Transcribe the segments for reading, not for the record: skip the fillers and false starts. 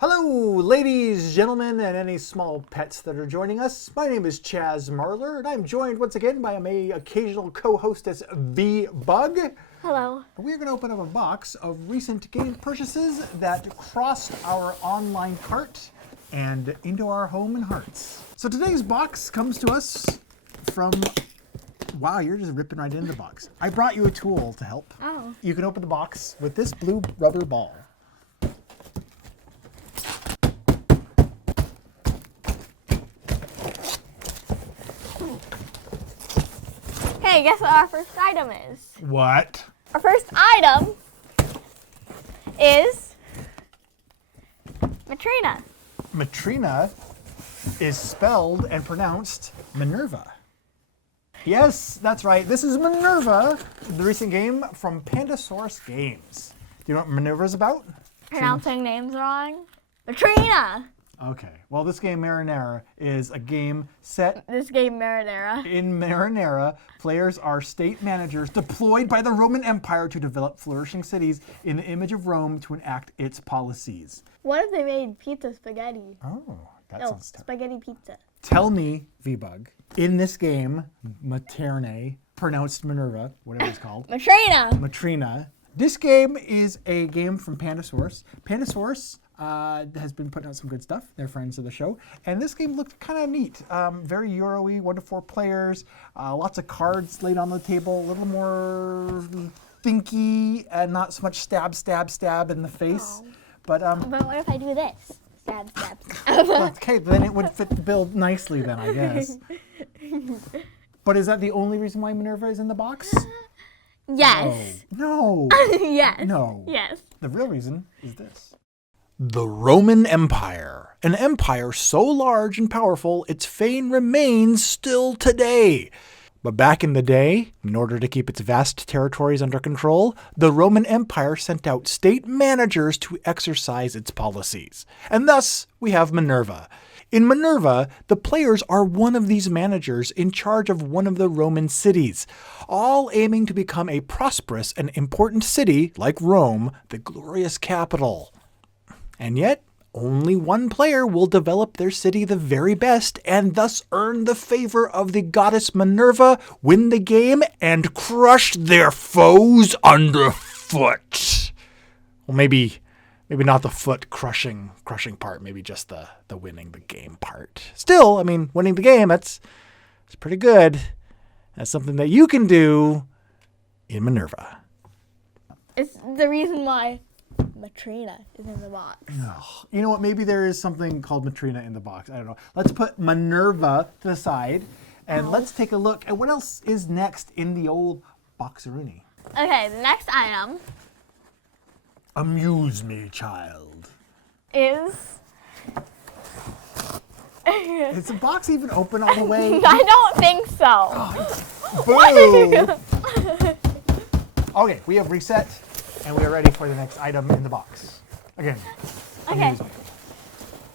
Hello, ladies, gentlemen, and any small pets that are joining us. My name is Chaz Marler, and I'm joined once again by my occasional co-hostess, V-Bug. Hello. We're going to open up a box of recent game purchases that crossed our online cart and into our home and hearts. So today's box comes to us from... Wow, you're just ripping right in the box. I brought you a tool to help. Oh. You can open the box with this blue rubber ball. Hey, guess what our first item is? What? Our first item is Matrina. Matrina is spelled and pronounced Minerva. Yes, that's right. This is Minerva, the recent game from Pandasaurus Games. Do you know what Minerva is about? Pronouncing names wrong. Matrina. Okay. Well, this game, Marinara, is a game set This game, Marinara. in Marinara. Players are state managers deployed by the Roman Empire to develop flourishing cities in the image of Rome to enact its policies. What if they made pizza spaghetti? Oh, that No, sounds terrible. spaghetti pizza. Tell me, V-Bug, in this game, Materne, pronounced Minerva, whatever it's called, Matrina. Matrina. This game is a game from Pandasaurus. Pandasaurus has been putting out some good stuff. They're friends of the show. And this game looked kind of neat. Very Euro-y, 1 to 4 players, lots of cards laid on the table, a little more thinky, and not so much stab, stab, stab in the face. Oh. But But what if I do this? Stab, stab, stab. okay, then it would fit the bill nicely then, I guess. But is that the only reason why Minerva is in the box? Yes. No. Yes. No. Yes. The real reason is this. The Roman Empire. An empire so large and powerful, its fame remains still today. But back in the day, in order to keep its vast territories under control, the Roman Empire sent out state managers to exercise its policies. And thus, we have Minerva. In Minerva, the players are one of these managers in charge of one of the Roman cities, all aiming to become a prosperous and important city like Rome, the glorious capital. And yet, only one player will develop their city the very best and thus earn the favor of the goddess Minerva, win the game, and crush their foes underfoot. Well, maybe not the foot crushing part, maybe just the winning the game part. Still, I mean, winning the game, it's pretty good. That's something that you can do in Minerva. It's the reason why Matrina is in the box. You know what? Maybe there is something called Matrina in the box. I don't know. Let's put Minerva to the side, and let's take a look at what else is next in the old boxeroonie. Okay, the next item Amuse me, child. is... Is the box even open all the way? I don't think so. Boo! Okay, we have reset, and we are ready for the next item in the box. Again, Okay. amuse me.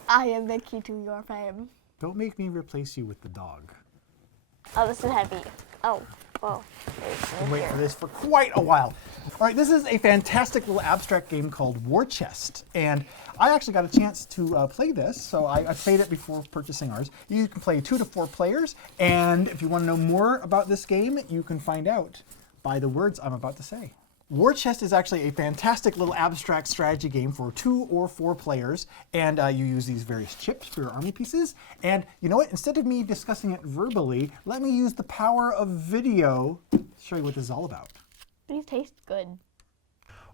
I am the key to your fame. Don't make me replace you with the dog. Oh, this is heavy. Oh, whoa. Been waiting for this for quite a while. All right, this is a fantastic little abstract game called War Chest, and I actually got a chance to play this, so I played it before purchasing ours. You can play 2 to 4 players, and if you want to know more about this game, you can find out by the words I'm about to say. War Chest is actually a fantastic little abstract strategy game for 2 or 4 players, and you use these various chips for your army pieces. And you know what? Instead of me discussing it verbally, let me use the power of video to show you what this is all about. These taste good.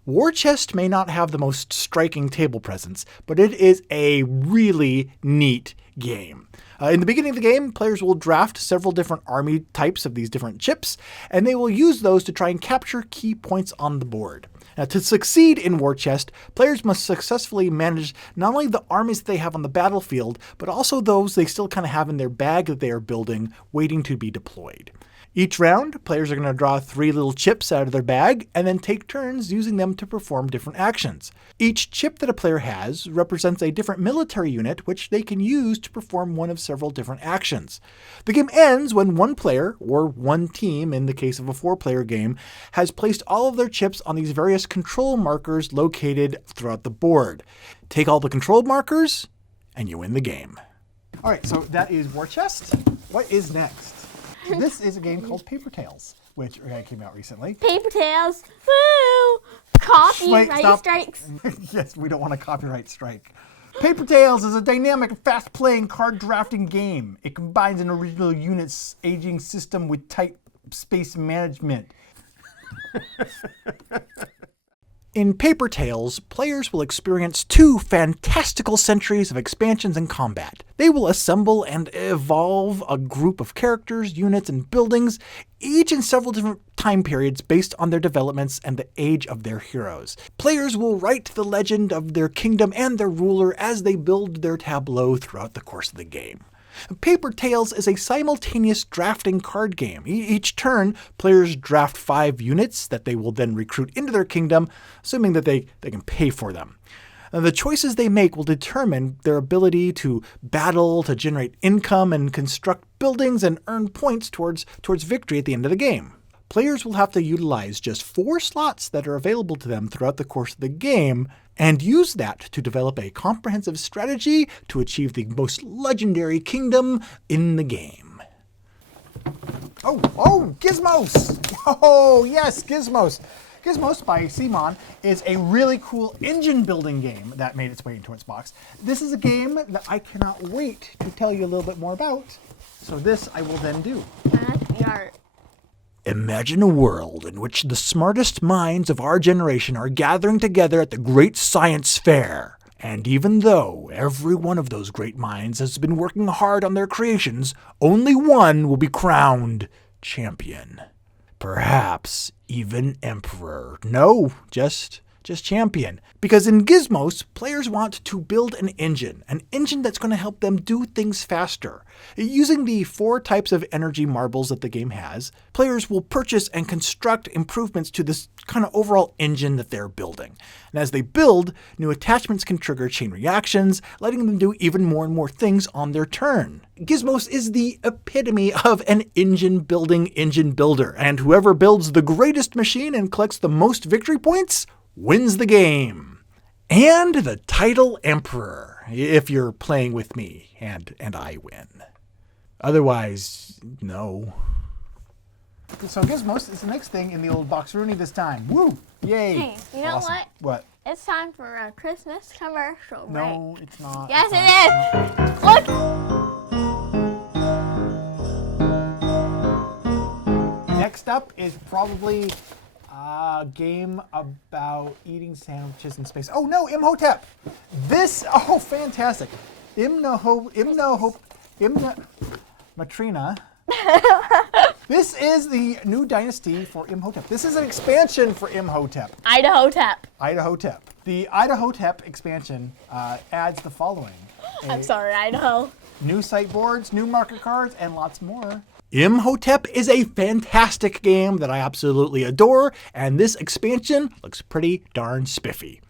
War Chest may not have the most striking table presence, but it is a really neat game. In the beginning of the game, players will draft several different army types of these different chips, and they will use those to try and capture key points on the board. Now, to succeed in War Chest, players must successfully manage not only the armies that they have on the battlefield, but also those they still kind of have in their bag that they are building, waiting to be deployed. Each round, players are going to draw 3 little chips out of their bag and then take turns using them to perform different actions. Each chip that a player has represents a different military unit which they can use to perform one of several different actions. The game ends when one player, or one team in the case of a 4-player game, has placed all of their chips on these various control markers located throughout the board. Take all the control markers, and you win the game. All right, so that is War Chest. What is next? This is a game called Paper Tales, which came out recently. Paper Tales. Woo! Copyright strikes. Yes, we don't want a copyright strike. Paper Tales is a dynamic, fast-playing card drafting game. It combines an original unit's aging system with tight space management. In Paper Tales, players will experience 2 fantastical centuries of expansions and combat. They will assemble and evolve a group of characters, units, and buildings, each in several different time periods based on their developments and the age of their heroes. Players will write the legend of their kingdom and their ruler as they build their tableau throughout the course of the game. Paper Tales is a simultaneous drafting card game. Each turn, players draft 5 units that they will then recruit into their kingdom, assuming that they can pay for them. The choices they make will determine their ability to battle, to generate income, and construct buildings and earn points towards victory at the end of the game. Players will have to utilize just 4 slots that are available to them throughout the course of the game, and use that to develop a comprehensive strategy to achieve the most legendary kingdom in the game. Oh, Gizmos! Oh, yes, Gizmos! Gizmos by Simon is a really cool engine building game that made its way into its box. This is a game that I cannot wait to tell you a little bit more about, so this I will then do. That's the art. Imagine a world in which the smartest minds of our generation are gathering together at the Great Science Fair. And even though every one of those great minds has been working hard on their creations, only one will be crowned champion. Perhaps even emperor. No, just champion. Because in Gizmos, players want to build an engine that's going to help them do things faster. Using the 4 types of energy marbles that the game has, players will purchase and construct improvements to this kind of overall engine that they're building. And as they build, new attachments can trigger chain reactions, letting them do even more and more things on their turn. Gizmos is the epitome of an engine builder, and whoever builds the greatest machine and collects the most victory points wins the game. And the title Emperor, if you're playing with me and I win. Otherwise, no. So Gizmos is the next thing in the old box Rooney this time. Woo! Yay! Hey, you know awesome. What? It's time for a Christmas commercial break. No, it's not. Yes, it is! Look! Next up is probably a game about eating sandwiches in space. Oh no, Imhotep! Fantastic. Matrina. This is the new dynasty for Imhotep. This is an expansion for Imhotep. Idahotep. The Idahotep expansion adds the following. I'm sorry, Idaho. New site boards, new marker cards, and lots more. Imhotep is a fantastic game that I absolutely adore, and this expansion looks pretty darn spiffy.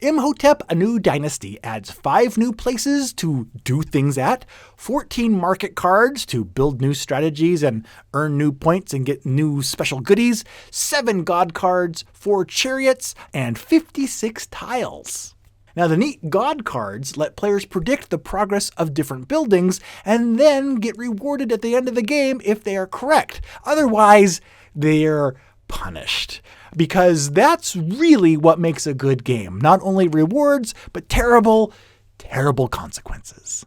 Imhotep, a new dynasty, adds 5 new places to do things at, 14 market cards to build new strategies and earn new points and get new special goodies, 7 god cards, 4 chariots, and 56 tiles. Now, the neat god cards let players predict the progress of different buildings and then get rewarded at the end of the game if they are correct. Otherwise, they're punished. Because that's really what makes a good game. Not only rewards, but terrible, terrible consequences.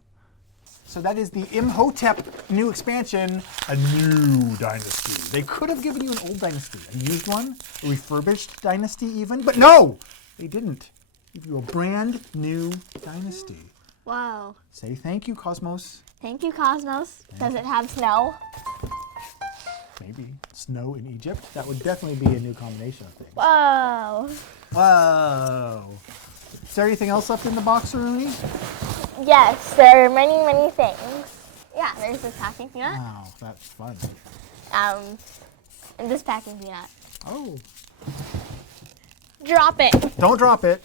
So that is the Imhotep new expansion, a new dynasty. They could have given you an old dynasty, a used one, a refurbished dynasty even, but no, they didn't. Give you a brand new dynasty. Wow. Say thank you, Cosmos. Thank you, Cosmos. Does it have snow? Maybe. Snow in Egypt? That would definitely be a new combination of things. Whoa. Whoa. Is there anything else left in the box, Rooney? Yes, there are many, many things. Yeah, there's the packing peanut. Wow, that's fun. in this packing peanut. Oh. Drop it. Don't drop it.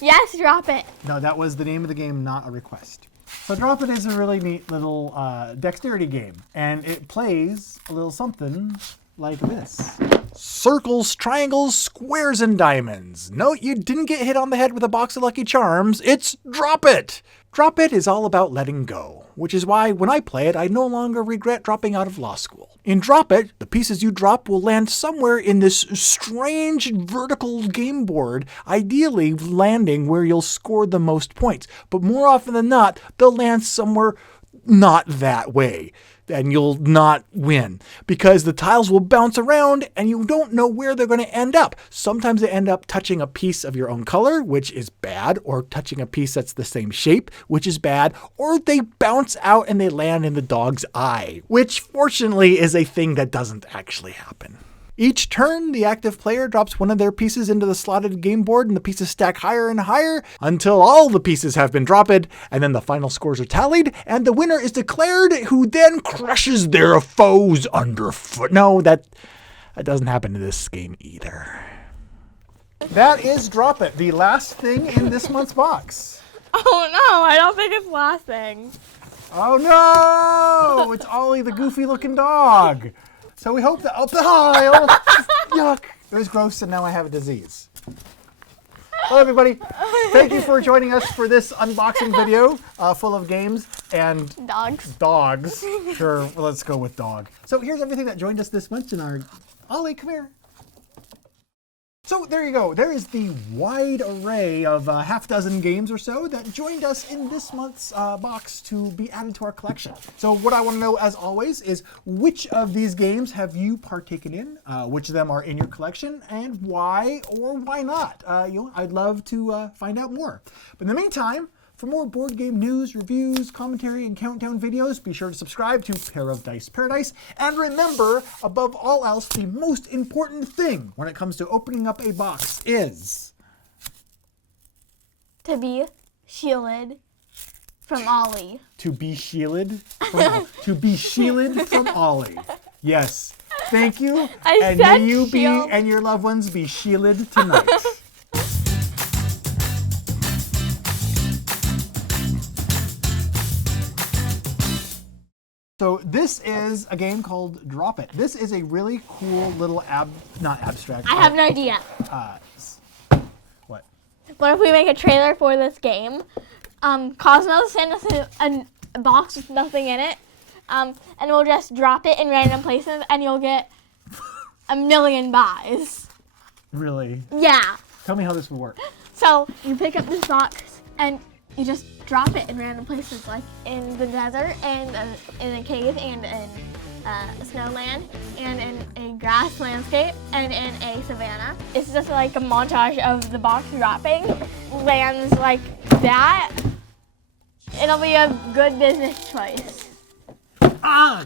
Yes, drop it. No, that was the name of the game, not a request. So Drop It is a really neat little dexterity game, and it plays a little something like this. Circles, triangles, squares, and diamonds. No, you didn't get hit on the head with a box of Lucky Charms. It's Drop It! Drop It is all about letting go, which is why when I play it, I no longer regret dropping out of law school. In Drop It, the pieces you drop will land somewhere in this strange vertical game board, ideally landing where you'll score the most points. But more often than not, they'll land somewhere not that way, and you'll not win because the tiles will bounce around and you don't know where they're going to end up. Sometimes they end up touching a piece of your own color, which is bad, or touching a piece that's the same shape, which is bad, or they bounce out and they land in the dog's eye, which fortunately is a thing that doesn't actually happen. Each turn, the active player drops one of their pieces into the slotted game board and the pieces stack higher and higher until all the pieces have been dropped, and then the final scores are tallied and the winner is declared, who then crushes their foes underfoot. No, that doesn't happen in this game either. That is Drop It, the last thing in this month's box. Oh no, I don't think it's last thing. Oh no! It's Ollie the goofy looking dog. So we hope that, yuck. It was gross and now I have a disease. Hello everybody. Thank you for joining us for this unboxing video full of games and dogs. Sure, well, let's go with dog. So here's everything that joined us this month in our, Ollie, come here. So there you go. There is the wide array of half dozen games or so that joined us in this month's box to be added to our collection. So what I want to know, as always, is which of these games have you partaken in? Which of them are in your collection, and why or why not? I'd love to find out more. But in the meantime, for more board game news, reviews, commentary, and countdown videos, be sure to subscribe to Pair of Dice Paradise. And remember, above all else, the most important thing when it comes to opening up a box is to be shielded from Ollie. To be shielded from, to be shielded from Ollie. Yes. Thank you. And may you be and your loved ones be shielded tonight. So this is a game called Drop It. This is a really cool little not abstract. I have an idea. What? What if we make a trailer for this game? Cosmos send us a box with nothing in it, and we'll just drop it in random places, and you'll get 1,000,000 buys. Really? Yeah. Tell me how this will work. So you pick up this box and you just drop it in random places, like in the desert, and in a cave, and in a snowland, and in a grass landscape, and in a savanna. It's just like a montage of the box dropping. Lands like that. It'll be a good business choice.